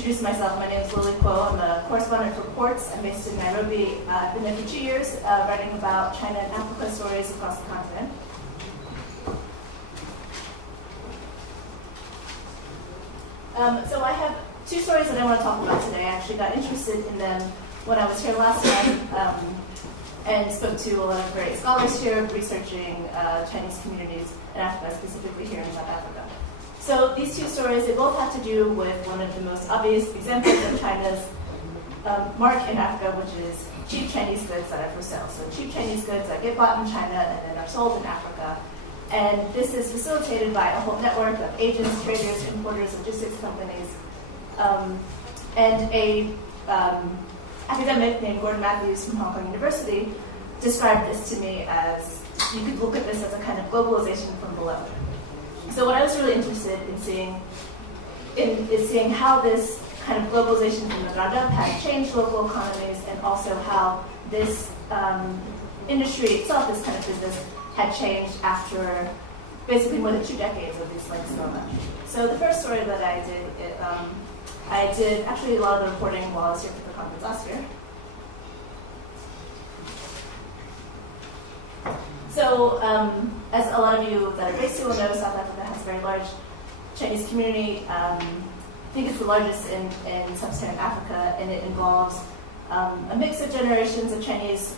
introduce myself. My name is Lily Kuo. I'm a correspondent for Quartz. I'm based in Nairobi. I've been there for 2 years, writing about China and Africa stories across the continent. So I have 2 stories that I want to talk about today. I actually got interested in them when I was here last time and spoke to a lot of great scholars here researching Chinese communities in Africa, specifically here in South Africa. So these 2 stories, they both have to do with one of the most obvious examples of China's mark in Africa, which is cheap Chinese goods that are for sale. So cheap Chinese goods that get bought in China and then are sold in Africa. And this is facilitated by a whole network of agents, traders, importers, logistics companies. And a academic named Gordon Matthews from Hong Kong University described this to me as, you could look at this as a kind of globalization from below. So what I was really interested in seeing is seeing how this kind of globalization from the ground up had changed local economies, and also how this industry itself, this kind of business, had changed after basically more than 2 decades of these links going up. So the first story that I did actually a lot of the reporting while I was here for the conference last year. So, as a lot of you that are based here will know, South Africa has a very large Chinese community. I think it's the largest in sub-Saharan Africa, and it involves a mix of generations of Chinese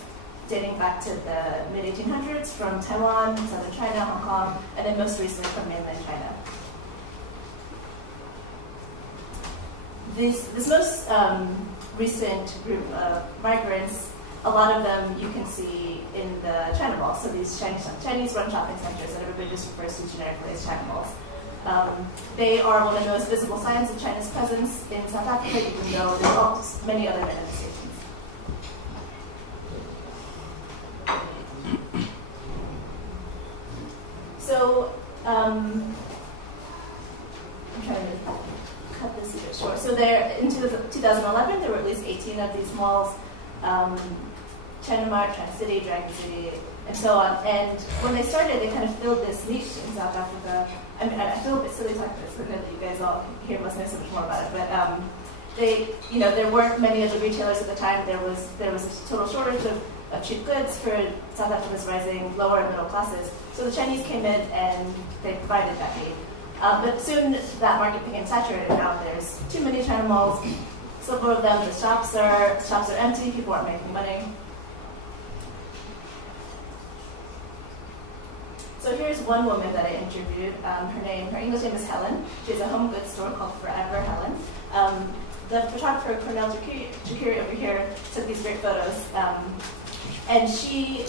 dating back to the mid-1800s from Taiwan, southern China, Hong Kong, and then most recently from mainland China. This most recent group of migrants, a lot of them you can see in the China malls. So these Chinese-run shopping centers that everybody just refers to generically as China malls. They are one of the most visible signs of China's presence in South Africa, even though there are many other manifestations. So I'm trying to cut this a bit short. So there, in 2011, there were at least 18 of these malls. China Mart, China City, Dragon City, and so on. And when they started, they kind of filled this niche in South Africa. I mean, I feel a bit silly talking about this, but you guys all here must know so much more about it. But there weren't many of the retailers at the time. There was a total shortage of cheap goods for South Africa's rising lower and middle classes. So the Chinese came in and they provided that need. But soon that market became saturated. Now there's too many China malls. Several of them, the shops are empty. People aren't making money. So here's one woman that I interviewed. Her English name is Helen. She has a home goods store called Forever Helen. The photographer Cornell Jakiri over here took these great photos, and she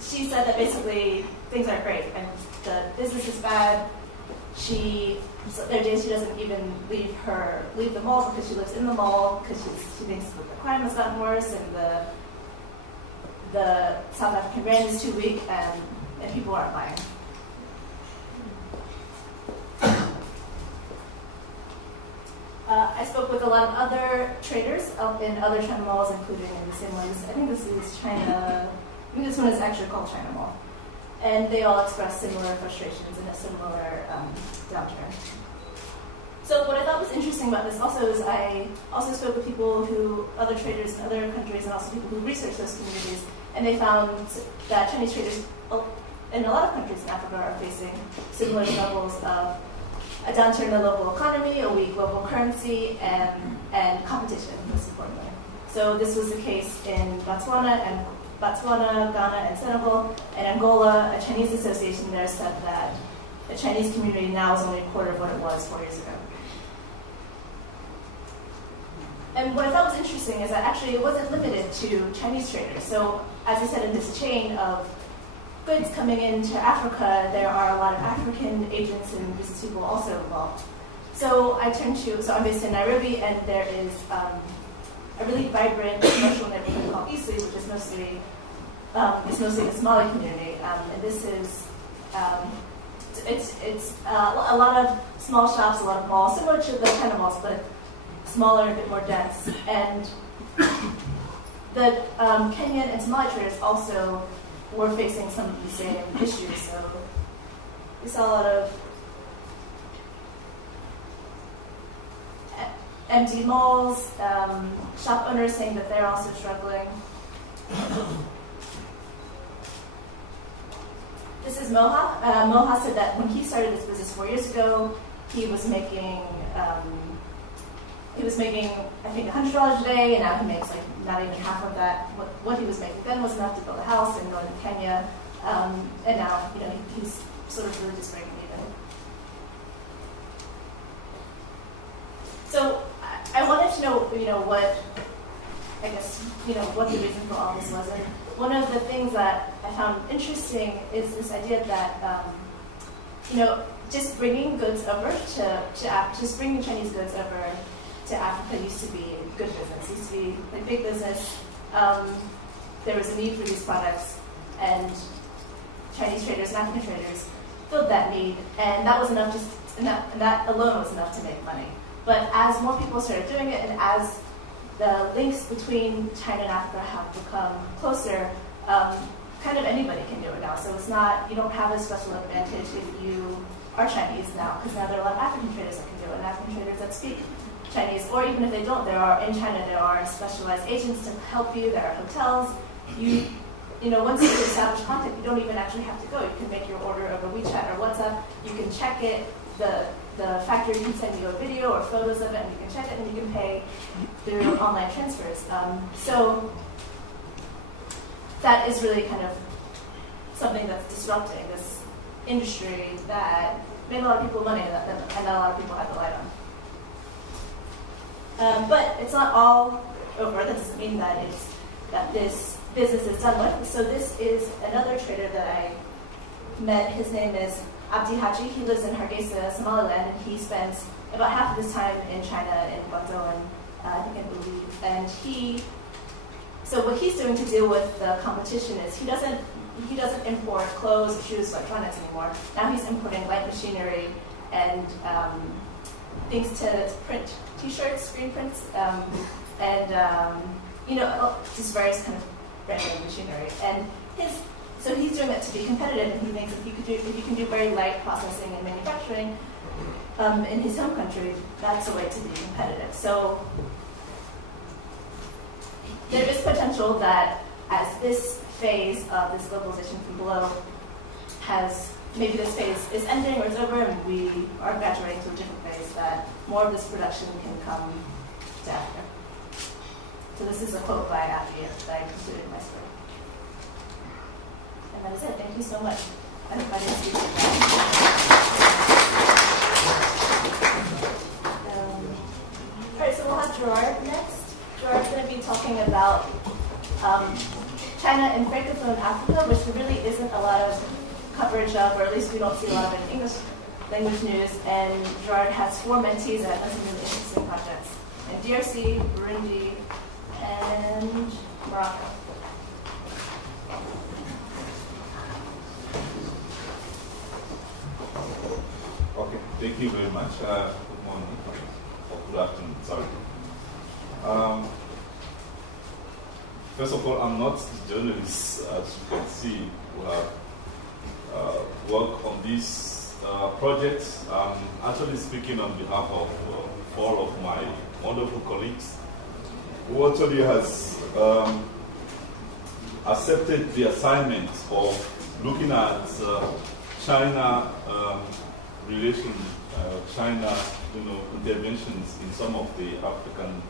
said that basically things aren't great and the business is bad. There are days she doesn't even leave the mall because she lives in the mall because she thinks that the crime has gotten worse and the South African rand is too weak and people aren't buying. I spoke with a lot of other traders in other China malls, including in the same ones. I think this one is actually called China Mall. And they all expressed similar frustrations and a similar downturn. So what I thought was interesting about this also is I also spoke with other traders in other countries, and also people who research those communities, and they found that Chinese traders in a lot of countries in Africa are facing similar levels of a downturn in the local economy, a weak local currency, and competition, most importantly. So this was the case in Botswana, Ghana, and Senegal. And Angola, a Chinese association there said that the Chinese community now is only a quarter of what it was 4 years ago. And what I thought was interesting is that actually it wasn't limited to Chinese traders. So as I said, in this chain of goods coming into Africa, there are a lot of African agents and business people also involved. So I'm based in Nairobi, and there is a really vibrant commercial neighborhood called Eastleigh, which is mostly the Somali community. And this is it's a lot of small shops, a lot of malls, similar to the China malls, but smaller, a bit more dense. And the Kenyan and Somali traders also were facing some of the same issues. So we saw a lot of empty malls, shop owners saying that they're also struggling. This is Moha. Moha said that when he started this business 4 years ago, he was making I think $100 a day, and now he makes like not even half of that. What he was making then was enough to build a house in northern Kenya, and now he's sort of really just breaking even. So I wanted to know what what the reason for all this was, and one of the things that I found interesting is this idea that just bringing goods over just bringing Chinese goods over to Africa used to be good business, used to be like big business. There was a need for these products, and Chinese traders and African traders filled that need, and that was enough. And that alone was enough to make money. But as more people started doing it, and as the links between China and Africa have become closer, kind of anybody can do it now. So it's not, you don't have a special advantage if you are Chinese now, because now there are a lot of African traders that can do it, and African traders that speak Chinese, or even if they don't, in China there are specialized agents to help you, there are hotels. Once you establish contact, you don't even actually have to go. You can make your order over WeChat or WhatsApp, you can check it, the factory can send you a video or photos of it, and you can check it, and you can pay through online transfers. So that is really kind of something that's disrupting this industry that made a lot of people money and that a lot of people had the light on. But it's not all over. That doesn't mean that this business is done with. So this is another trader that I met. His name is Abdi Haji. He lives in Hargeisa, Somaliland, and he spends about half of his time in China, in Guangzhou, I believe. And so what he's doing to deal with the competition is he doesn't import clothes, shoes, electronics anymore. Now he's importing light machinery and things to print T-shirts, screen prints, just various kind of branding machinery. And so he's doing that to be competitive, and he thinks if you can do very light processing and manufacturing in his home country, that's a way to be competitive. So there is potential that as this phase of this globalization from below maybe this phase is ending or it's over, and we are graduating to a different phase, that more of this production can come to Africa. So this is a quote by Abdi that I concluded my story. And that is it. Thank you so much. I hope I didn't speak too fast. All right, so we'll have Gerard next. Gerard's going to be talking about China and Francophone Africa, which there really isn't a lot of coverage of, or at least we don't see a lot of it in English language news. And Gerard has 4 mentees that have done some really interesting projects in DRC, Burundi, and Morocco. Okay, thank you very much. Good morning, or good afternoon, sorry. First of all, I'm not a journalist, as you can see, who have worked on this project. I'm actually speaking on behalf of 4 of my wonderful colleagues who actually has accepted the assignment of looking at China China interventions in some of the African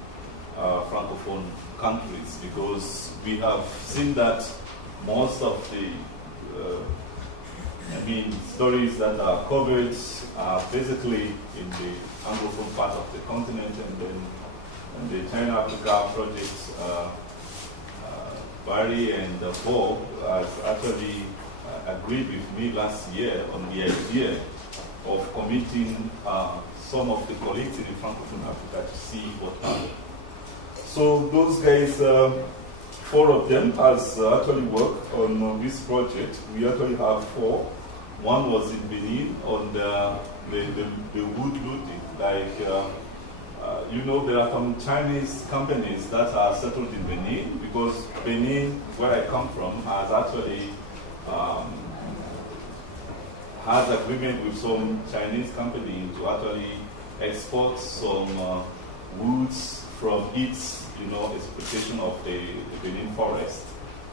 Francophone countries, because we have seen that most of the stories that are covered are basically in the Anglophone part of the continent, and then the China-Africa projects, Barry and Bo has actually agreed with me last year on the idea of committing some of the colleagues in the Francophone Africa to see what happens. So those guys, 4 of them has actually worked on this project. We actually have 4. One was in Benin on the wood looting. Like, there are some Chinese companies that are settled in Benin, because Benin, where I come from, has actually has agreement with some Chinese company to actually export some woods from its, exploitation of the Benin forest.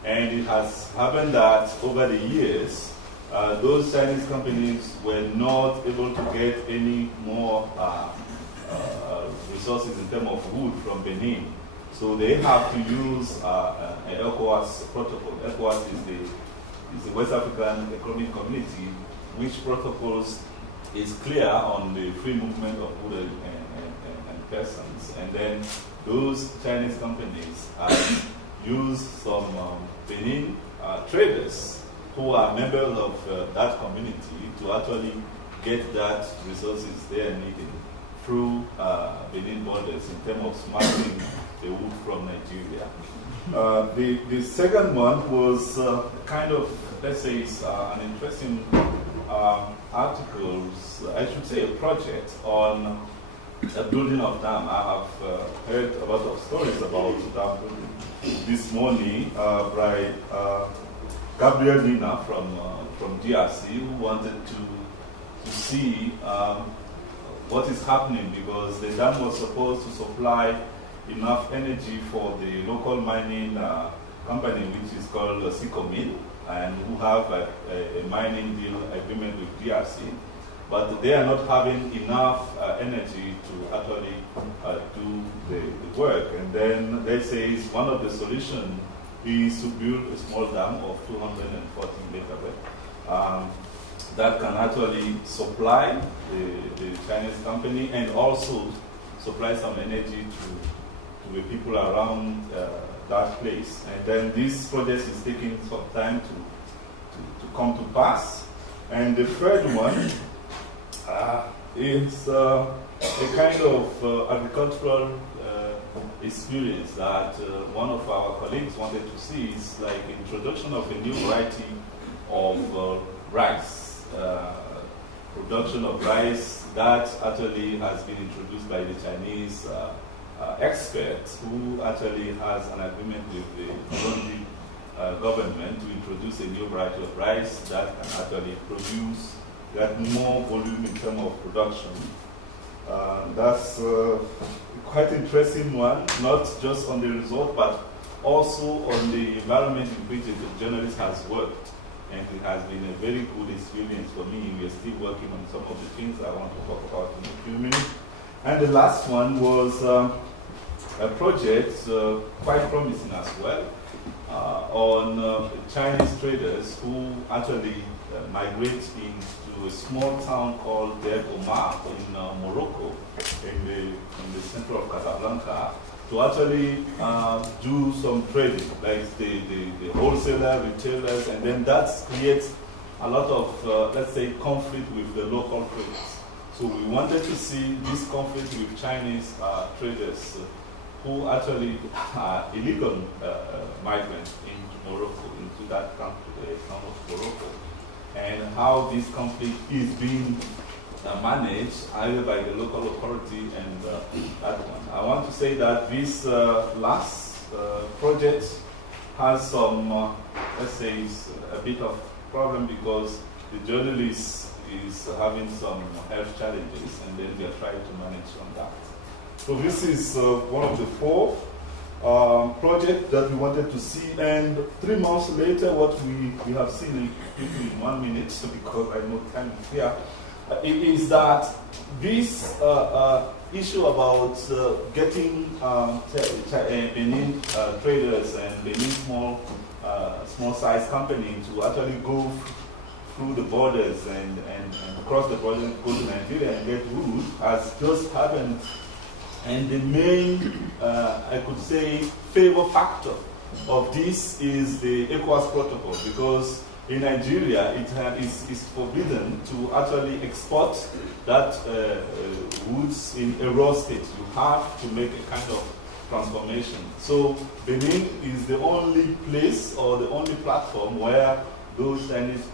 And it has happened that over the years, those Chinese companies were not able to get any more resources in terms of wood from Benin. So they have to use an ECOWAS protocol. ECOWAS is the West African Economic Community, which protocols is clear on the free movement of wood and persons. And then those Chinese companies use some Benin traders who are members of that community to actually get that resources they are needing through Benin borders in terms of smuggling the wood from Nigeria. The second one was kind of, let's say, it's an interesting article, I should say a project on a building of dam. I have heard a lot of stories about dam building. This morning by Gabriel Lina from DRC, who wanted to see what is happening, because the dam was supposed to supply enough energy for the local mining company, which is called Sicomil, and who have a mining deal agreement with DRC. But they are not having enough energy to actually do the work. And then they say one of the solutions is to build a small dam of 240 megawatt that can actually supply the Chinese company and also supply some energy to the people around that place. And then this project is taking some time to come to pass. And the third one is a kind of agricultural experience that one of our colleagues wanted to see. Is like introduction of a new variety of rice, production of rice that actually has been introduced by the Chinese experts, who actually has an agreement with the Burundi government to introduce a new variety of rice that can actually produce that more volume in terms of production. That's quite interesting one, not just on the result, but also on the environment in which the journalist has worked. And it has been a very good experience for me. We are still working on some of the things I want to talk about in a few minutes. And the last one was a project quite promising as well on Chinese traders who actually migrate into a small town called Der Omar in Morocco, in the center of Casablanca, to actually do some trading, like the wholesaler, retailers, and then that creates a lot of, let's say, conflict with the local traders. So we wanted to see this conflict with Chinese traders who actually are illegal migrants into Morocco, into that country, the town of Morocco, and how this conflict is being managed either by the local authority and that one. I want to say that this last project has some, let's say, a bit of problem because the journalist is having some health challenges, and then we are trying to manage on that. So this is one of the 4 projects that we wanted to see, and 3 months later, what we have seen in 1 minute, because I know time is here, is that this issue about getting Benin traders and Benin small size company to actually go through the borders and cross the border and go to Nigeria and get wood has just happened. And the main, I could say, favor factor of this is the ECOWAS protocol, because in Nigeria it is forbidden to actually export that woods in a raw state. You have to make a kind of transformation. So Benin is the only place or the only platform where those Chinese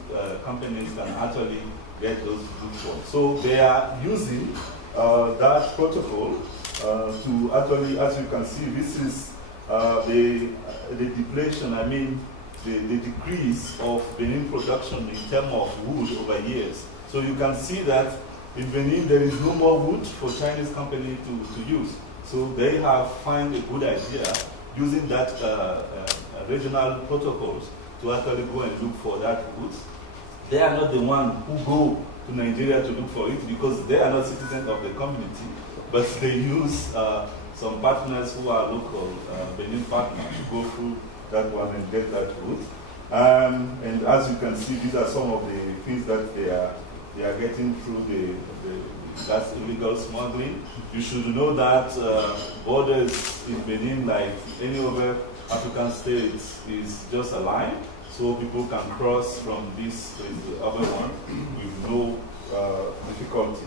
companies can actually get those goods from. So they are using that protocol to actually, as you can see, this is the depletion, I mean, the decrease of Benin production in terms of wood over years. So you can see that in Benin there is no more wood for Chinese company to use. So they have found a good idea using that regional protocols to actually go and look for that route. They are not the one who go to Nigeria to look for it because they are not citizens of the community, but they use some partners who are local, Benin partners, to go through that one and get that route. And as you can see, these are some of the things that they are getting through that's illegal smuggling. You should know that borders in Benin, like any other African states, is just a line, so people can cross from this to the other one with no difficulty.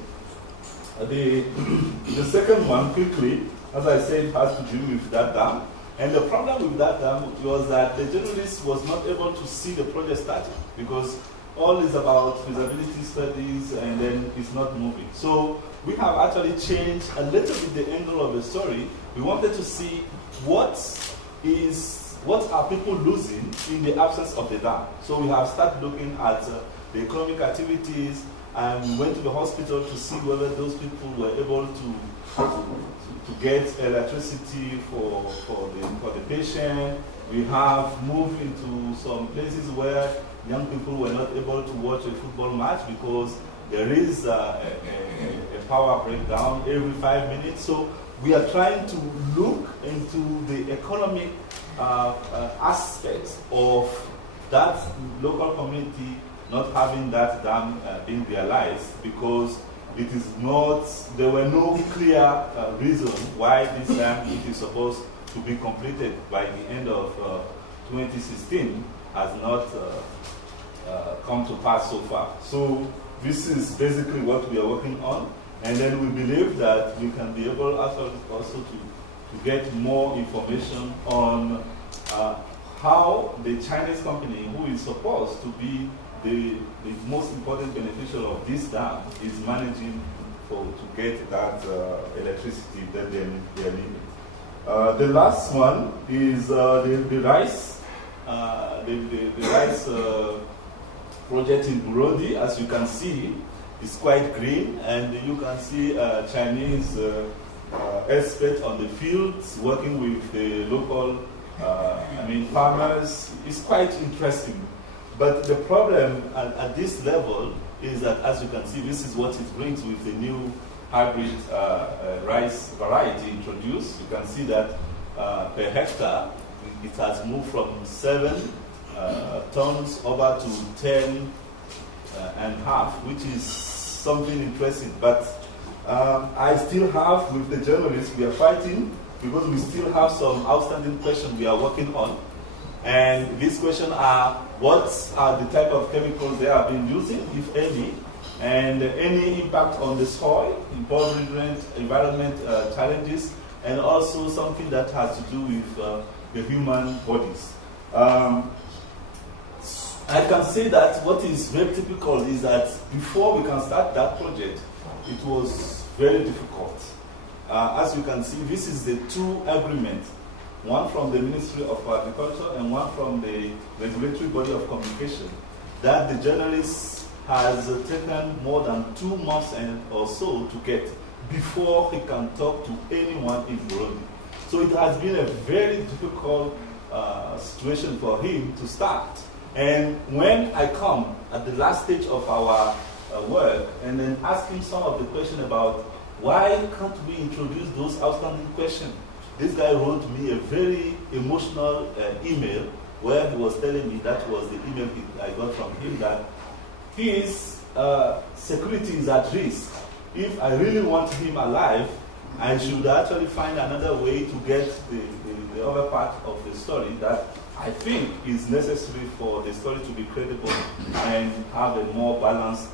The second one, quickly, as I said, has to do with that dam. And the problem with that dam was that the journalist was not able to see the project starting because all is about feasibility studies and then it's not moving. So we have actually changed a little bit the angle of the story. We wanted to see what are people losing in the absence of the dam. So we have started looking at the economic activities and we went to the hospital to see whether those people were able to get electricity for the patient. We have moved into some places where young people were not able to watch a football match because there is a power breakdown every 5 minutes. So we are trying to look into the economic aspects of that local community not having that dam being realized because it is not, there were no clear reason why this dam it is supposed to be completed by the end of 2016 has not come to pass so far. So this is basically what we are working on, and then we believe that we can be able also to get more information on how the Chinese company, who is supposed to be the most important beneficiary of this dam, is managing to get that electricity that they are needing. The last one is the rice. The rice project in Burundi, as you can see, is quite green, and you can see Chinese experts on the fields working with the local farmers. It's quite interesting. But the problem at this level is that, as you can see, this is what it brings with the new hybrid rice variety introduced. You can see that per hectare, it has moved from 7 tons over to 10 and a half, which is something interesting. But I still have, with the journalists, we are fighting because we still have some outstanding questions we are working on. And these questions are, what are the type of chemicals they have been using, if any, and any impact on the soil, environment challenges, and also something that has to do with the human bodies. I can say that what is very typical is that before we can start that project, it was very difficult. As you can see, this is the 2 agreements, one from the Ministry of Agriculture and one from the regulatory body of communication, that the journalist has taken more than 2 months or so to get before he can talk to anyone in Burundi. So it has been a very difficult situation for him to start. And when I come at the last stage of our work and then ask him some of the questions about why can't we introduce those outstanding questions, this guy wrote me a very emotional email where he was telling me, that was the email I got from him, that his security is at risk. If I really want him alive, I should actually find another way to get the other part of the story that I think is necessary for the story to be credible and have a more balanced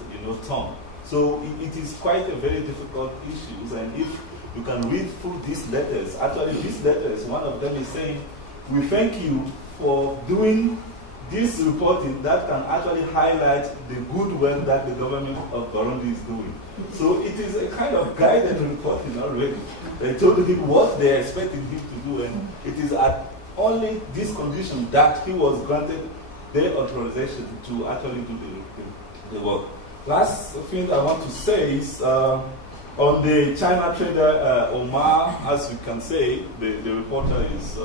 tone. So it is quite a very difficult issue, and if you can read through these letters, actually these letters, one of them is saying, we thank you for doing this reporting that can actually highlight the good work that the government of Burundi is doing. So it is a kind of guided reporting already. They told him what they expected him to do, and it is at only this condition that he was granted their authorization to actually do the work. Last thing I want to say is On the China trader Omar, as you can say, the reporter is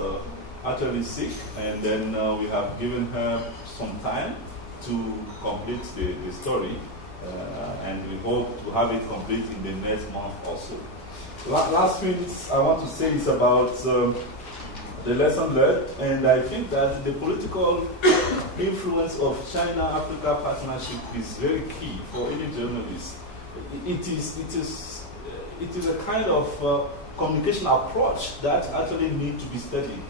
actually sick, and then we have given her some time to complete the story, and we hope to have it complete in the next month or so. Last thing I want to say is about the lesson learned, and I think that the political influence of China-Africa partnership is very key for any journalist. It is a kind of communication approach that actually needs to be studied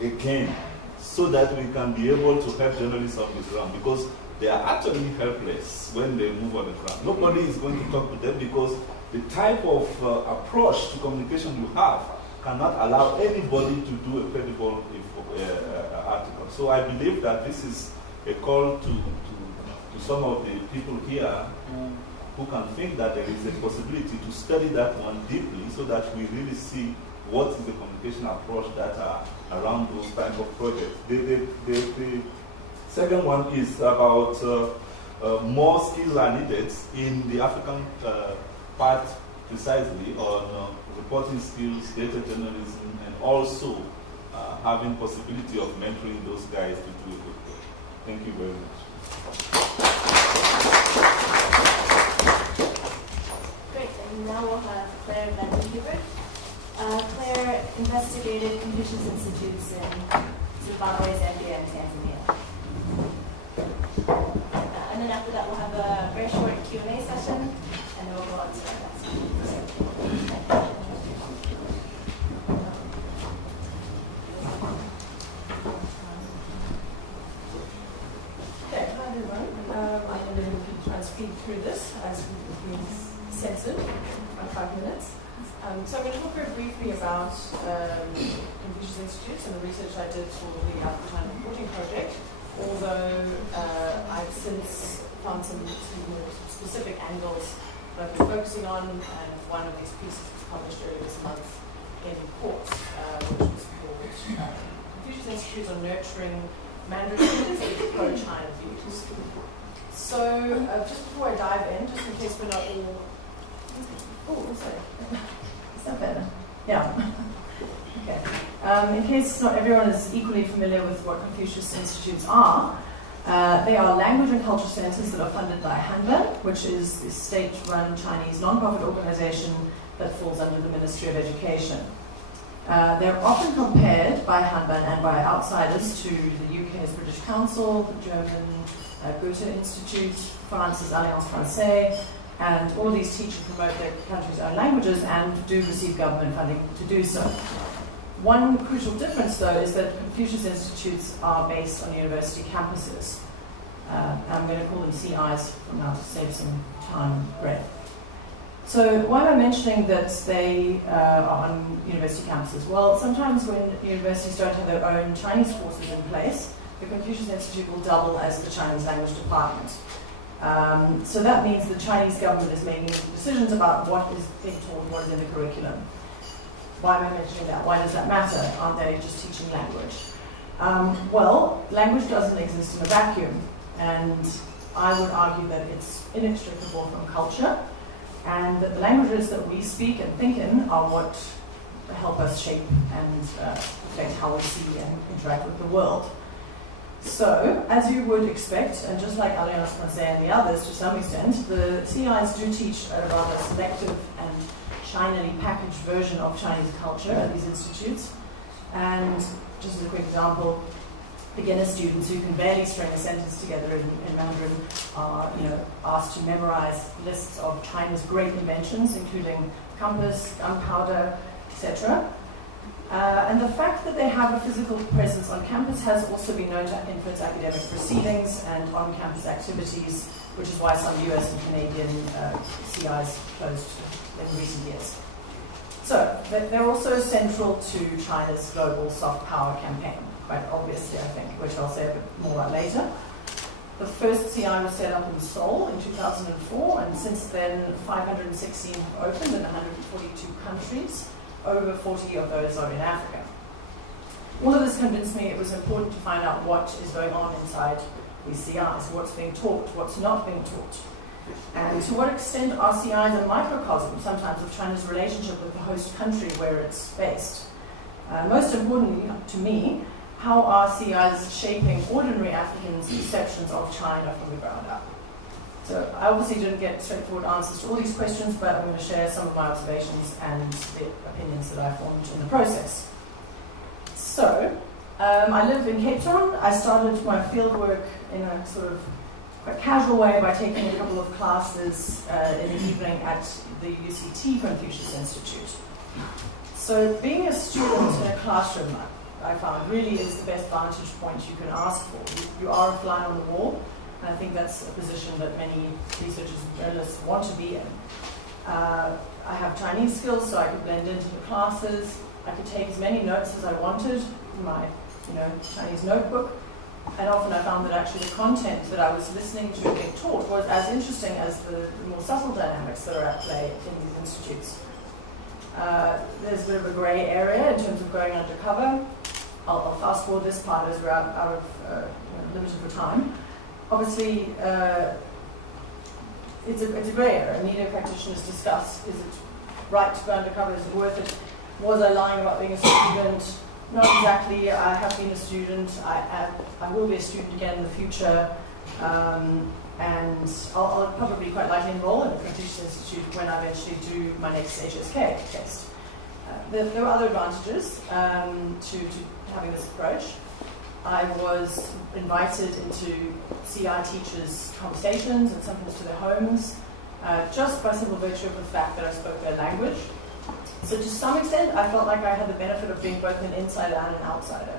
again, so that we can be able to help journalists on the ground, because they are actually helpless when they move on the ground. Nobody is going to talk to them because the type of approach to communication you have cannot allow anybody to do a credible article. So I believe that this is a call to some of the people here who can think that there is a possibility to study that one deeply, so that we really see what is the communication approach that are around those type of projects. The second one is about more skills are needed in the African part, precisely on reporting skills, data journalism, and also having possibility of mentoring those guys to do a good work. Thank you very much. Great, and now we'll have Claire and Heever. Claire investigated Confucius Institutes in Zimbabwe, Zambia, and Tanzania. And then after that, we'll have a very short Q&A session, and then we'll go on to our next one. Okay, hi everyone. I'm going to try and speed through this as we've been censored by 5 minutes. So I'm going to talk very briefly about Confucius Institutes and the research I did for the African Reporting Project, although I've since found some more specific angles that I've been focusing on, and one of these pieces was published earlier this month in Quartz, which was called Confucius Institutes on Nurturing Mandarin Leaders with Pro-China Views. So just before I dive in, just in case we're not all... Oh, sorry. Is that better? Yeah. Okay. In case not everyone is equally familiar with what Confucius Institutes are, they are language and culture centers that are funded by Heever, which is the state-run Chinese non-profit organization that falls under the Ministry of Education. They're often compared by Heever and by outsiders to the UK's British Council, the German Goethe Institute, France's Alliance Française, and all of these teach and promote their country's own languages and do receive government funding to do so. One crucial difference, though, is that Confucius Institutes are based on university campuses. I'm going to call them CIs from now to save some time and breath. So why am I mentioning that they are on university campuses? Well, sometimes when universities don't have their own Chinese courses in place, the Confucius Institute will double as the Chinese language department. So that means the Chinese government is making decisions about what is being taught, what is in the curriculum. Why am I mentioning that? Why does that matter? Aren't they just teaching language? Well, language doesn't exist in a vacuum, and I would argue that it's inextricable from culture, and that the languages that we speak and think in are what help us shape and affect how we see and interact with the world. So, as you would expect, and just like Alliance Française and the others to some extent, the CIs do teach a rather selective and Chinally packaged version of Chinese culture at these institutes. And just as a quick example, beginner students who can barely string a sentence together in Mandarin are asked to memorize lists of China's great inventions, including compass, gunpowder, etc. And the fact that they have a physical presence on campus has also been known to influence academic proceedings and on-campus activities, which is why some US and Canadian CIs closed in recent years. So, they're also central to China's global soft power campaign, quite obviously, I think, which I'll say a bit more about later. The first CI was set up in Seoul in 2004, and since then 516 have opened in 142 countries. Over 40 of those are in Africa. All of this convinced me it was important to find out what is going on inside these CIs, what's being taught, what's not being taught. And to what extent are CIs a microcosm, sometimes, of China's relationship with the host country where it's based? Most importantly, to me, how are CIs shaping ordinary Africans' perceptions of China from the ground up? So I obviously didn't get straightforward answers to all these questions, but I'm going to share some of my observations and the opinions that I formed in the process. So, I live in Cape Town. I started my fieldwork in a sort of quite casual way by taking a couple of classes in the evening at the UCT Confucius Institute. So being a student in a classroom, I found, really is the best vantage point you can ask for. You are a fly on the wall, and I think that's a position that many researchers and journalists want to be in. I have Chinese skills, so I could blend into the classes. I could take as many notes as I wanted in my Chinese notebook. And often I found that actually the content that I was listening to being taught was as interesting as the more subtle dynamics that are at play in these institutes. There's a bit of a grey area in terms of going undercover. I'll fast forward this part as we're out of limited for time. Obviously, it's a grey area. Media practitioners discuss, is it right to go undercover? Is it worth it? Was I lying about being a student? Not exactly. I have been a student. I will be a student again in the future. And I'll probably quite likely enroll in the Confucius Institute when I eventually do my next HSK test. There are other advantages to having this approach. I was invited into CI teachers' conversations and sometimes to their homes, just by simple virtue of the fact that I spoke their language. So to some extent, I felt like I had the benefit of being both an insider and an outsider.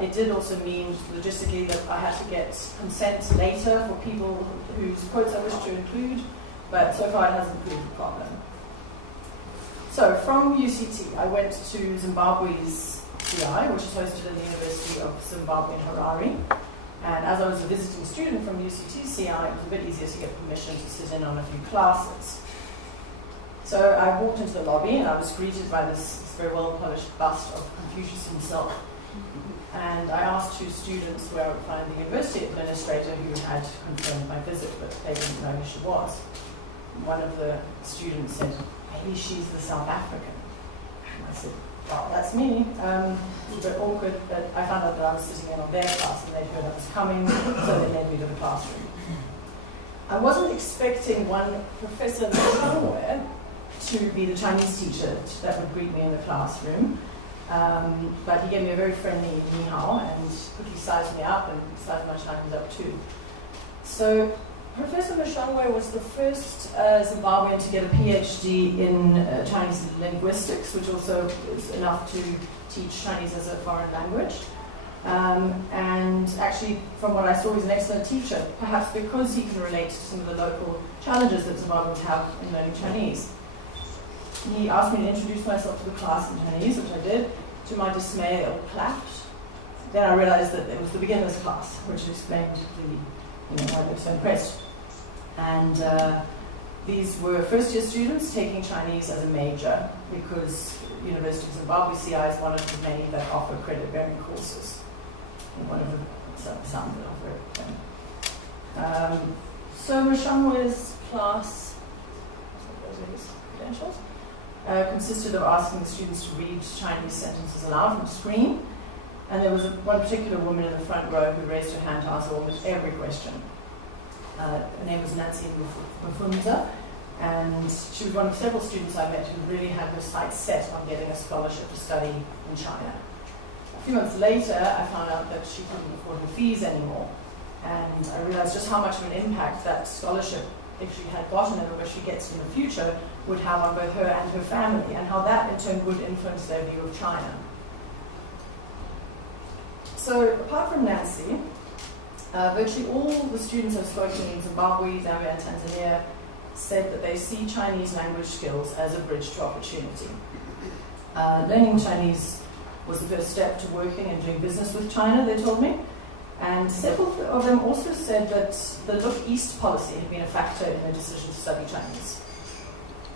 It did also mean logistically that I had to get consent later for people whose quotes I wish to include, but so far it hasn't proved a problem. So from UCT, I went to Zimbabwe's CI, which is hosted in the University of Zimbabwe in Harare. And as I was a visiting student from UCT CI, it was a bit easier to get permission to sit in on a few classes. So I walked into the lobby and I was greeted by this very well-polished bust of Confucius himself. And I asked two students where I would find the university administrator who had confirmed my visit, but they didn't know who she was. One of the students said, maybe she's the South African. And I said, well, that's me. It was a bit awkward, but I found out that I was sitting in on their class and they'd heard I was coming, so they led me to the classroom. I wasn't expecting one Professor somewhere to be the Chinese teacher that would greet me in the classroom. But he gave me a very friendly ni hao and quickly sized me up and sized my Chinese up too. So Professor Mashangwe was the first Zimbabwean to get a PhD in Chinese linguistics, which also is enough to teach Chinese as a foreign language. And actually, from what I saw, he's an excellent teacher, perhaps because he can relate to some of the local challenges that Zimbabweans have in learning Chinese. He asked me to introduce myself to the class in Chinese, which I did. To my dismay, they all clapped. Then I realized that it was the beginner's class, which explained why they were so impressed. And these were first-year students taking Chinese as a major because University of Zimbabwe CI is one of the many that offer credit-bearing courses. And one of some that offer it. So Mashangwe's class, those are his credentials, consisted of asking the students to read Chinese sentences aloud from the screen. And there was one particular woman in the front row who raised her hand to answer almost every question. Her name was Nancy Mfunza, and she was one of several students I met who really had her sights set on getting a scholarship to study in China. A few months later, I found out that she couldn't afford her fees anymore, and I realized just how much of an impact that scholarship, if she had gotten it or if she gets in the future, would have on both her and her family, and how that in turn would influence their view of China. So apart from Nancy, virtually all the students I've spoken in Zimbabwe, Zambia, and Tanzania said that they see Chinese language skills as a bridge to opportunity. Learning Chinese was the first step to working and doing business with China, they told me. And several of them also said that the Look East policy had been a factor in their decision to study Chinese.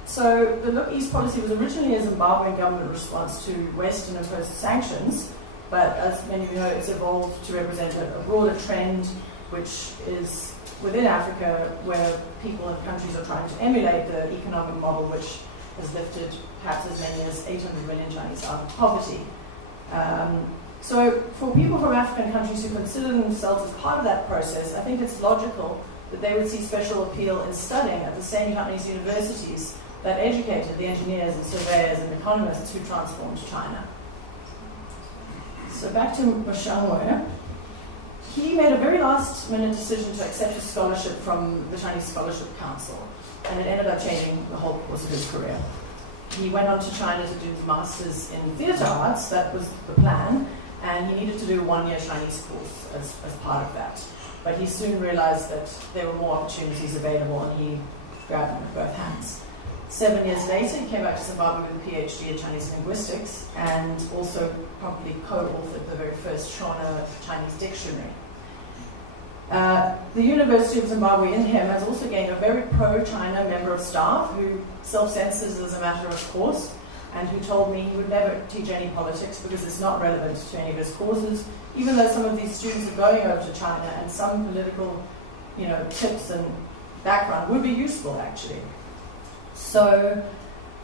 So the Look East policy was originally a Zimbabwean government response to Western imposed sanctions, but as many of you know, it's evolved to represent a broader trend which is within Africa, where people and countries are trying to emulate the economic model which has lifted perhaps as many as 800 million Chinese out of poverty. So for people from African countries who consider themselves as part of that process, I think it's logical that they would see special appeal in studying at the same Chinese universities that educated the engineers and surveyors and economists who transformed China. So back to Mashangwe. He made a very last-minute decision to accept a scholarship from the Chinese Scholarship Council, and it ended up changing the whole course of his career. He went on to China to do his master's in theatre arts, that was the plan, and he needed to do a one-year Chinese course as part of that. But he soon realized that there were more opportunities available, and he grabbed them with both hands. 7 years later, he came back to Zimbabwe with a PhD in Chinese linguistics, and also probably co-authored the very first Shona Chinese dictionary. The University of Zimbabwe in him has also gained a very pro-China member of staff who self-censors as a matter of course, and who told me he would never teach any politics because it's not relevant to any of his courses, even though some of these students are going over to China, and some political, tips and background would be useful actually. So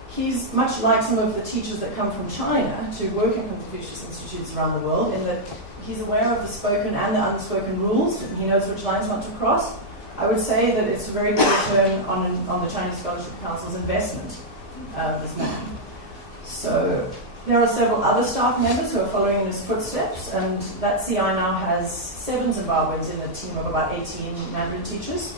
he's much like some of the teachers that come from China to work in Confucius institutes around the world, in that he's aware of the spoken and the unspoken rules, and he knows which lines not to cross. I would say that it's a very good return on the Chinese Scholarship Council's investment, this man. So there are several other staff members who are following in his footsteps, and that CI now has 7 Zimbabweans in a team of about 18 Mandarin teachers.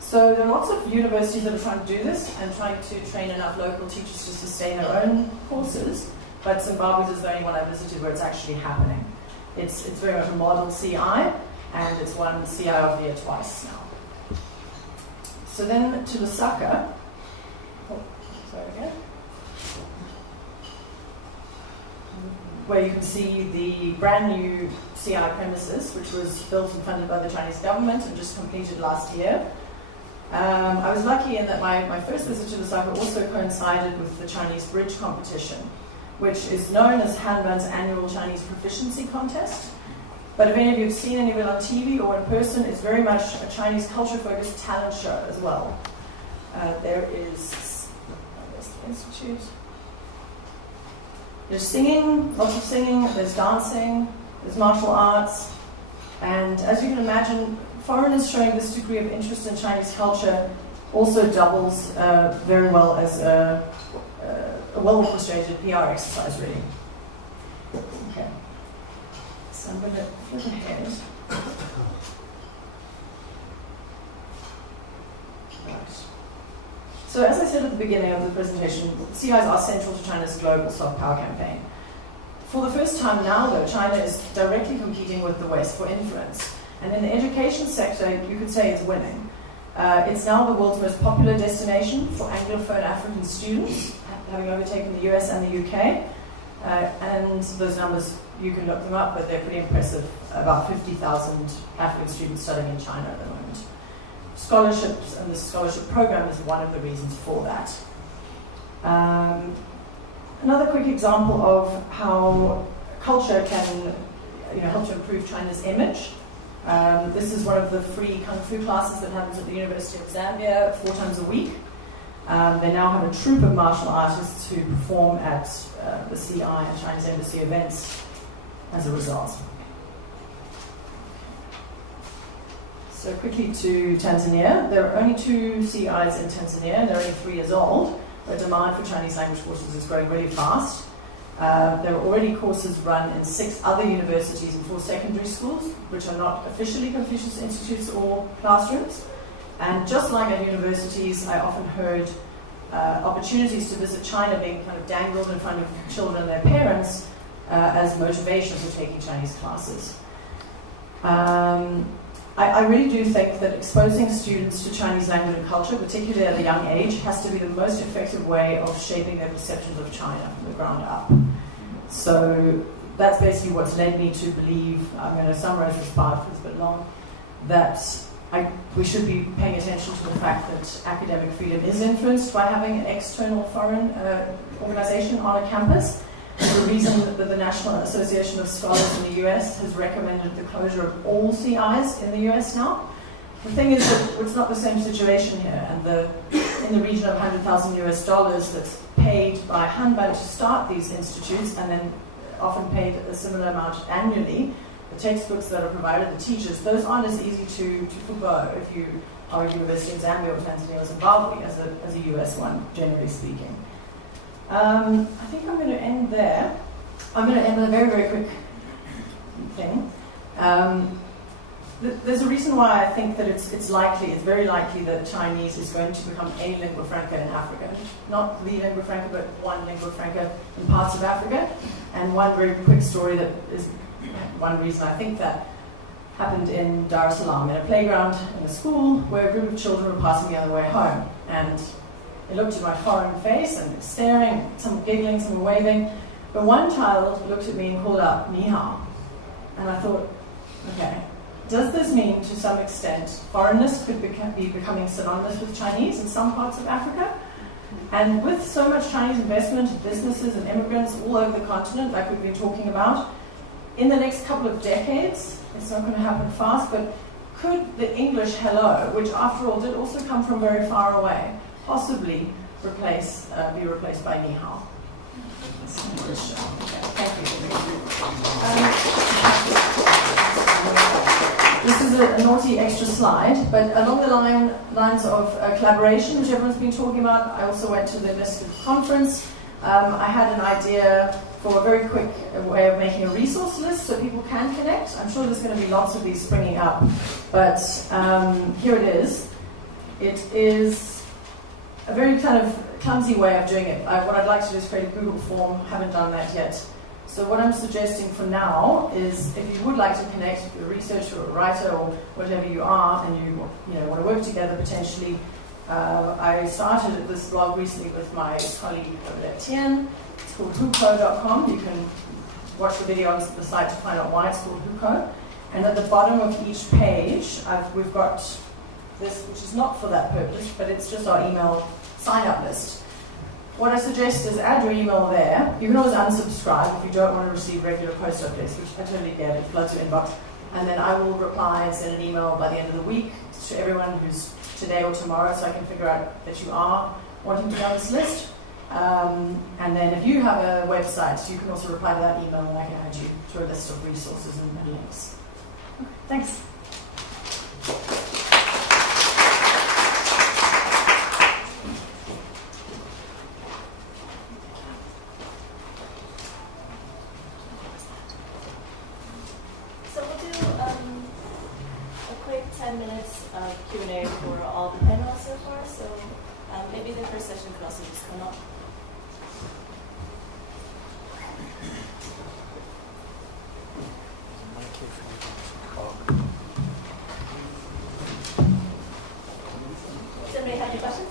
So there are lots of universities that are trying to do this and trying to train enough local teachers to sustain their own courses, but Zimbabwe's is the only one I visited where it's actually happening. It's very much a model CI, and it's won CI of the year twice now. So then to Lusaka. Where you can see the brand new CI premises, which was built and funded by the Chinese government and just completed last year. I was lucky in that my first visit to Lusaka also coincided with the Chinese Bridge competition, which is known as Hanban's annual Chinese proficiency contest. But if any of you have seen any of it on TV or in person, it's very much a Chinese culture-focused talent show as well. There is the institute. There's singing, lots of singing, there's dancing, there's martial arts, and as you can imagine, foreigners showing this degree of interest in Chinese culture also doubles very well as a well-orchestrated PR exercise, really. Okay. So I'm going to flip ahead. Right. So as I said at the beginning of the presentation, CIs are central to China's global soft power campaign. For the first time now, though, China is directly competing with the West for influence. And in the education sector, you could say it's winning. It's now the world's most popular destination for Anglophone African students, having overtaken the US and the UK. And those numbers, you can look them up, but they're pretty impressive. About 50,000 African students studying in China at the moment. Scholarships and the scholarship program is one of the reasons for that. Another quick example of how culture can help to improve China's image. This is one of the free Kung Fu classes that happens at the University of Zambia 4 times a week. They now have a troupe of martial artists who perform at the CI and Chinese Embassy events as a result. So quickly to Tanzania. There are only 2 CIs in Tanzania, and they're only 3 years old. The demand for Chinese language courses is growing really fast. There are already courses run in 6 other universities and 4 secondary schools, which are not officially Confucius institutes or classrooms. And just like at universities, I often heard opportunities to visit China being kind of dangled in front of children and their parents as motivation for taking Chinese classes. I really do think that exposing students to Chinese language and culture, particularly at a young age, has to be the most effective way of shaping their perceptions of China from the ground up. So that's basically what's led me to believe, I'm going to summarize this part because it's a bit long, that we should be paying attention to the fact that academic freedom is influenced by having an external foreign organization on a campus. And there's a reason that the National Association of Scholars in the US has recommended the closure of all CIs in the US now. The thing is that it's not the same situation here, and in the region of $100,000 US that's paid by Hanban to start these institutes, and then often paid a similar amount annually, the textbooks that are provided, the teachers, those aren't as easy to forgo if you are a university in Zambia or Tanzania or Zimbabwe as a US one, generally speaking. I think I'm going to end there. I'm going to end with a very, very quick thing. There's a reason why I think that it's very likely that Chinese is going to become a lingua franca in Africa. Not the lingua franca, but one lingua franca in parts of Africa. And one very quick story that is one reason I think that happened in Dar es Salaam, in a playground in a school where a group of children were passing me on the way home. And they looked at my foreign face and staring, some giggling, some waving. But one child looked at me and called out, "Ni hao." And I thought, okay, does this mean to some extent foreignness could be becoming synonymous with Chinese in some parts of Africa? And with so much Chinese investment, businesses and immigrants all over the continent, like we've been talking about, in the next couple of decades, it's not going to happen fast, but could the English hello, which after all did also come from very far away, possibly be replaced by ni hao? Thank you. This is a naughty extra slide, but along the lines of collaboration, which everyone's been talking about, I also went to the NIST conference. I had an idea for a very quick way of making a resource list so people can connect. I'm sure there's going to be lots of these springing up, but here it is. It is a very kind of clumsy way of doing it. What I'd like to do is create a Google form. Haven't done that yet. So what I'm suggesting for now is, if you would like to connect, if you're a researcher or a writer or whatever you are, and you want to work together potentially, I started this blog recently with my colleague Etienne. It's called huko.com. You can watch the video on the site to find out why it's called Huko. And at the bottom of each page, we've got this, which is not for that purpose, but it's just our email sign-up list. What I suggest is add your email there. You can always unsubscribe if you don't want to receive regular post updates, which I totally get. It floods your inbox. And then I will reply and send an email by the end of the week to everyone who's today or tomorrow, so I can figure out that you are wanting to be on this list. And then if you have a website, you can also reply to that email and I can add you to a list of resources and links. Okay, thanks. So we'll do a quick 10 minutes of Q&A for all the panelists so far. So maybe the first session could also just come up. Does anybody have any questions?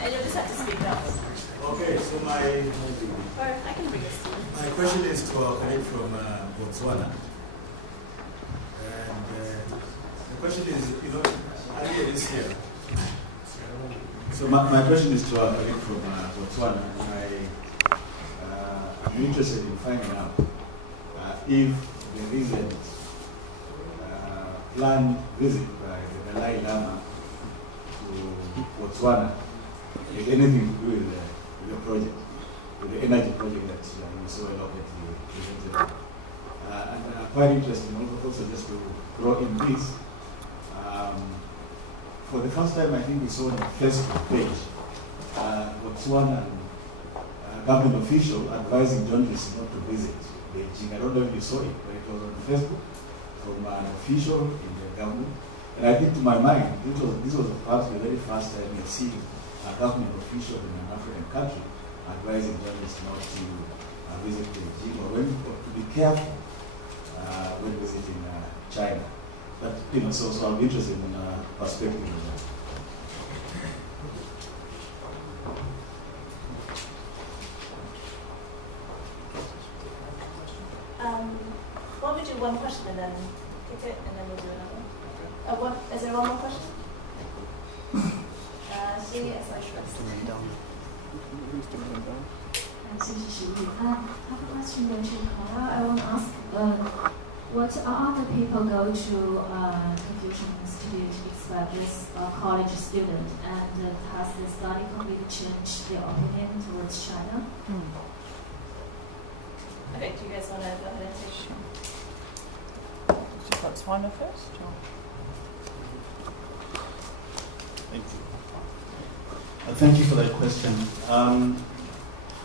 And you'll just have to speak up. Okay, so Or I can bring this to you. my question is to our colleague from Botswana. And the question is, earlier this year. So my question is to our colleague from Botswana. I'm interested in finding out if there is a planned visit by the Dalai Lama to Botswana has anything to do with your project, with the energy project that you so eloquently presented. And quite interesting also just to throw in this. For the first time, I think we saw on the Facebook page Botswana government official advising journalists not to visit Beijing. I don't know if you saw it, but it was on Facebook from an official in the government. And I think to my mind, this was perhaps the very first time we've seen a government official in an African country advising journalists not to visit Beijing or to be careful when visiting China. But so I'll be interested in perspective of that. Why don't we do one question and then take it, and then we'll do another one? Is there one more question? Yes, I trust. I have a question to Clara. I want to ask, what other people go to Confucian Institute except this college student, and has the study completely changed their opinion towards China? Okay, do you guys want to go ahead and take? Botswana first? Or? Thank you. Thank you for that question.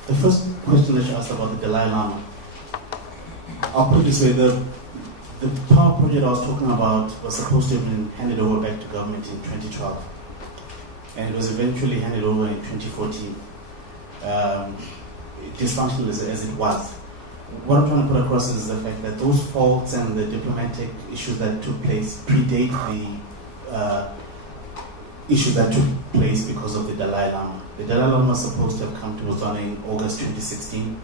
The first question that you asked about the Dalai Lama, I'll put it this way, the power project I was talking about was supposed to have been handed over back to government in 2012, and it was eventually handed over in 2014, dysfunctional as it was. What I'm trying to put across is the fact that those faults and the diplomatic issues that took place predate the issues that took place because of the Dalai Lama. The Dalai Lama was supposed to have come to Botswana in August 2016,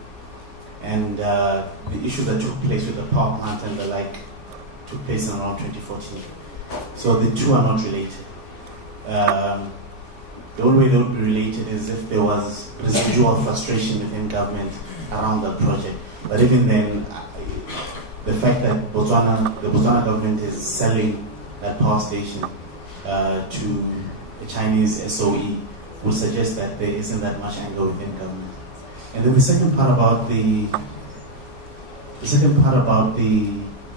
and the issues that took place with the power plant and the like took place in around 2014. So the two are not related. The only way they would be related is if there was residual frustration within government around that project. But even then, the fact that the Botswana government is selling that power station to a Chinese SOE would suggest that there isn't that much anger within government. And then the second part about the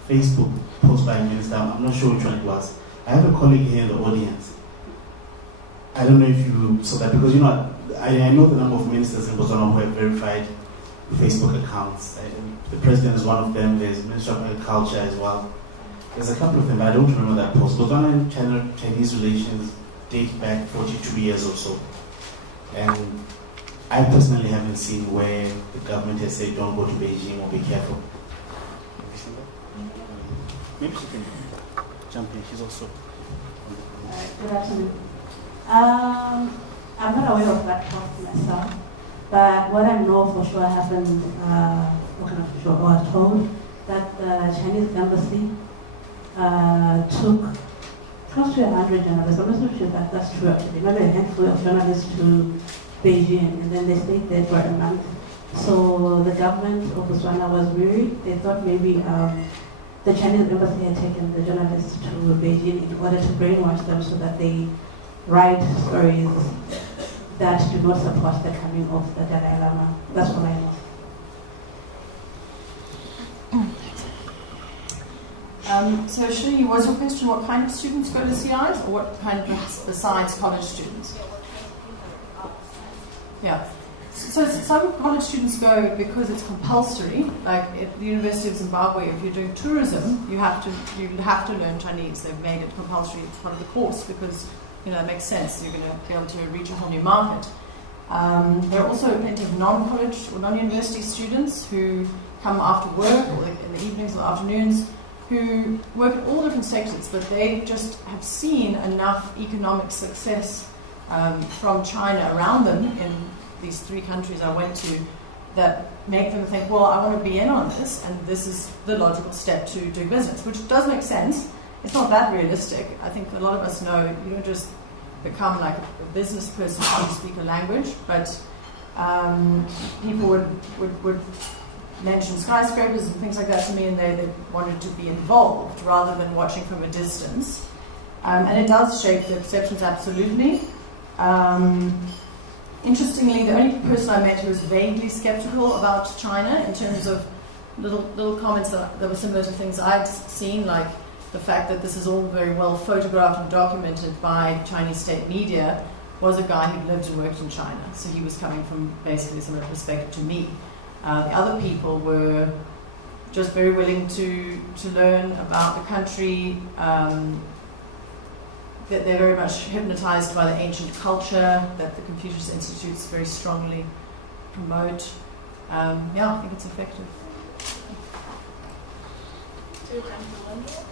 Facebook post by a minister, I'm not sure which one it was. I have a colleague here in the audience. I don't know if you saw that, because I know the number of ministers in Botswana who have verified Facebook accounts. The president is one of them. There's Minister of Agriculture as well. There's a couple of them, but I don't remember that post. Botswana and Chinese relations date back 42 years or so. And I personally haven't seen where the government has said don't go to Beijing or be careful. Maybe she can jump in. She's also. Good afternoon. I'm not aware of that post myself, but what I know for sure happened, or told, that the Chinese embassy took close to 100 journalists. I'm not so sure that that's true actually. Maybe a handful of journalists to Beijing, and then they stayed there for a month. So the government of Botswana was worried. They thought maybe the Chinese embassy had taken the journalists to Beijing in order to brainwash them so that they write stories that do not support the coming of the Dalai Lama. That's what I know. So Shri, was your question what kind of students go to CIs, or what kind of besides college students? Yeah. So some college students go because it's compulsory. Like at the University of Zimbabwe, if you're doing tourism, you have to learn Chinese. They've made it compulsory. It's part of the course because it makes sense. You're going to be able to reach a whole new market. There are also plenty of non-college or non-university students who come after work or in the evenings or afternoons, who work in all different sectors, but they just have seen enough economic success from China around them in these 3 countries I went to that make them think, well, I want to be in on this, and this is the logical step to do business, which does make sense. It's not that realistic. I think a lot of us know you don't just become like a business person when you speak a language, but people would mention skyscrapers and things like that to me, and they wanted to be involved rather than watching from a distance. And it does shape the perceptions, absolutely. Interestingly, the only person I met who was vaguely skeptical about China in terms of little comments that were similar to things I'd seen, like the fact that this is all very well photographed and documented by Chinese state media, was a guy who lived and worked in China. So he was coming from basically a similar perspective to me. The other people were just very willing to learn about the country. That they're very much hypnotized by the ancient culture that the Confucius Institutes very strongly promote. I think it's effective. Do we have time for one more?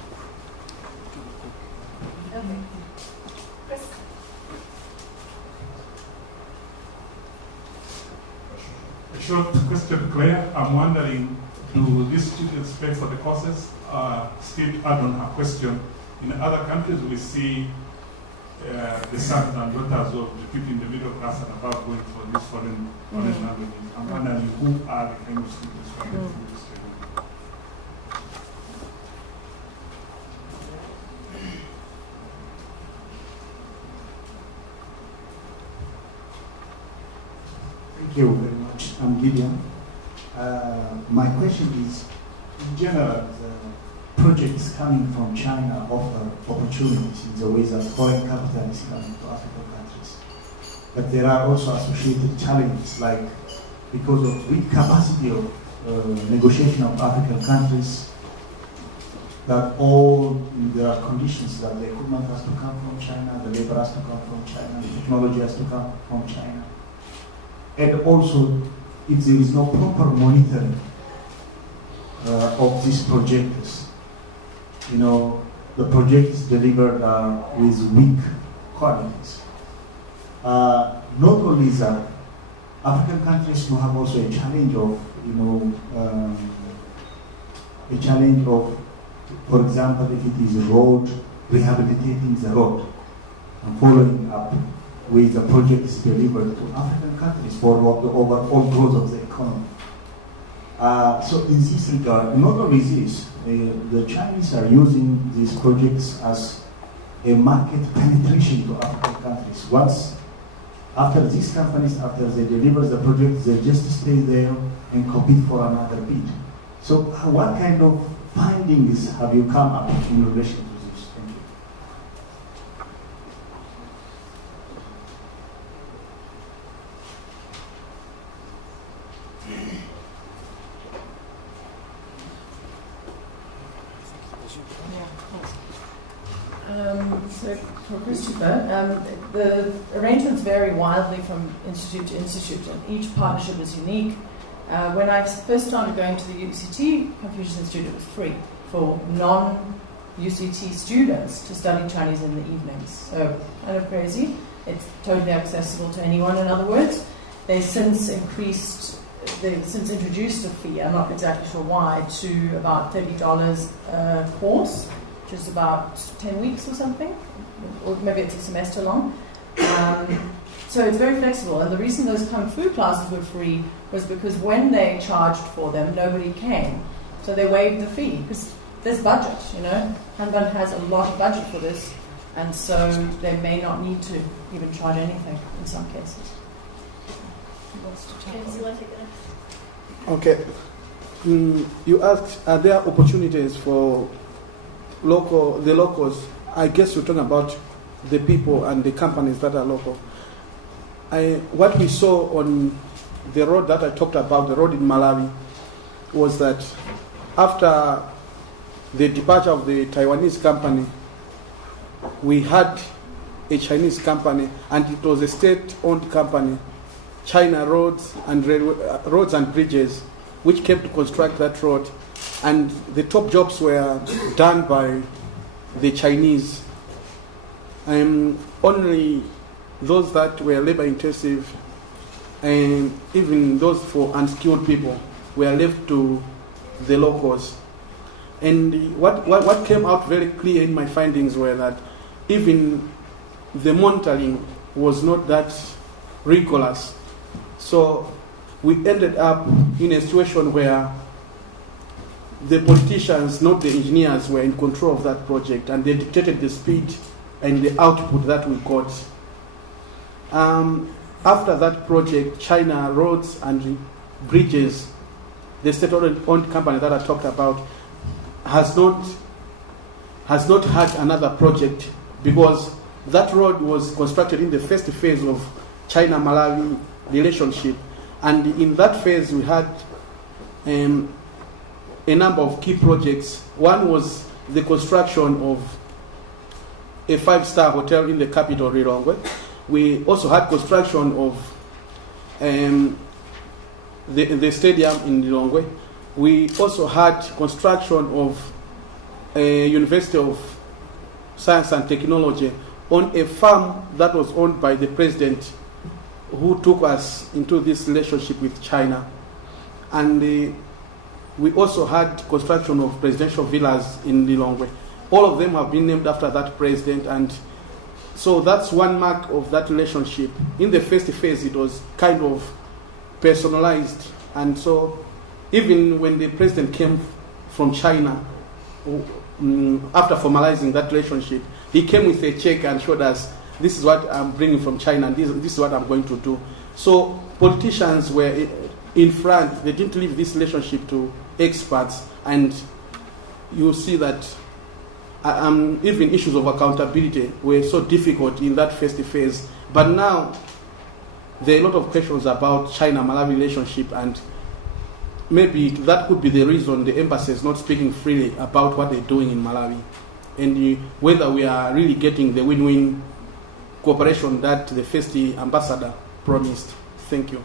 Okay. Chris? A short question, Claire. I'm wondering, do these students pay for the courses? Still add on her question. In other countries, we see the sons and daughters of the people in the middle class and above going for these foreign languages. I'm wondering who are the kind of students who are going through this training? Thank you very much. I'm Gideon. My question is, in general, the projects coming from China offer opportunities in the way that foreign capital is coming to African countries. But there are also associated challenges, like because of weak capacity of negotiation of African countries, that there are conditions that the equipment has to come from China, the labor has to come from China, the technology has to come from China. And also, if there is no proper monitoring of these projects, the projects delivered with weak qualities. Not only that, African countries will have also a challenge of, for example, if it is a road, rehabilitating the road and following up with the projects delivered to African countries for the overall growth of the economy. So in this regard, not only this, the Chinese are using these projects as a market penetration to African countries. After these companies, after they deliver the project, they just stay there and compete for another bid. So what kind of findings have you come up in relation to this? Thank you. So for Christopher, the arrangements vary wildly from institute to institute, and each partnership is unique. When I first started going to the UCT Confucius Institute, it was free for non-UCT students to study Chinese in the evenings. So kind of crazy. It's totally accessible to anyone, in other words. They've since introduced a fee, I'm not exactly sure why, to about $30 a course, which is about 10 weeks or something, or maybe it's a semester long. So it's very flexible, and the reason those Kung Fu classes were free was because when they charged for them, nobody came. So they waived the fee, because there's budget, Hanban has a lot of budget for this, and so they may not need to even charge anything in some cases. Who wants to talk? James, you want to take that? Okay. You asked, are there opportunities for the locals? I guess you're talking about the people and the companies that are local. What we saw on the road that I talked about, the road in Malawi, was that after the departure of the Taiwanese company, we had a Chinese company, and it was a state-owned company, China Roads and Bridges, which came to construct that road, and the top jobs were done by the Chinese. Only those that were labor intensive, and even those for unskilled people, were left to the locals. And what came out very clear in my findings were that even the monitoring was not that rigorous. So we ended up in a situation where the politicians, not the engineers, were in control of that project, and they dictated the speed and the output that we got. After that project, China Roads and Bridges, the state-owned company that I talked about, has not had another project, because that road was constructed in the first phase of China-Malawi relationship, and in that phase we had a number of key projects. One was the construction of a 5-star hotel in the capital, Lilongwe. We also had construction of the stadium in Lilongwe. We also had construction of a University of Science and Technology on a farm that was owned by the president, who took us into this relationship with China. And we also had construction of presidential villas in Lilongwe. All of them have been named after that president, and So that's one mark of that relationship. In the first phase, it was kind of personalized. And so even when the president came from China, after formalizing that relationship, he came with a check and showed us, this is what I'm bringing from China, and this is what I'm going to do. So politicians were in front. They didn't leave this relationship to experts. And you see that even issues of accountability were so difficult in that first phase. But now, there are a lot of questions about China-Malawi relationship, and maybe that could be the reason the embassy is not speaking freely about what they're doing in Malawi, and whether we are really getting the win-win cooperation that the first ambassador promised. Thank you.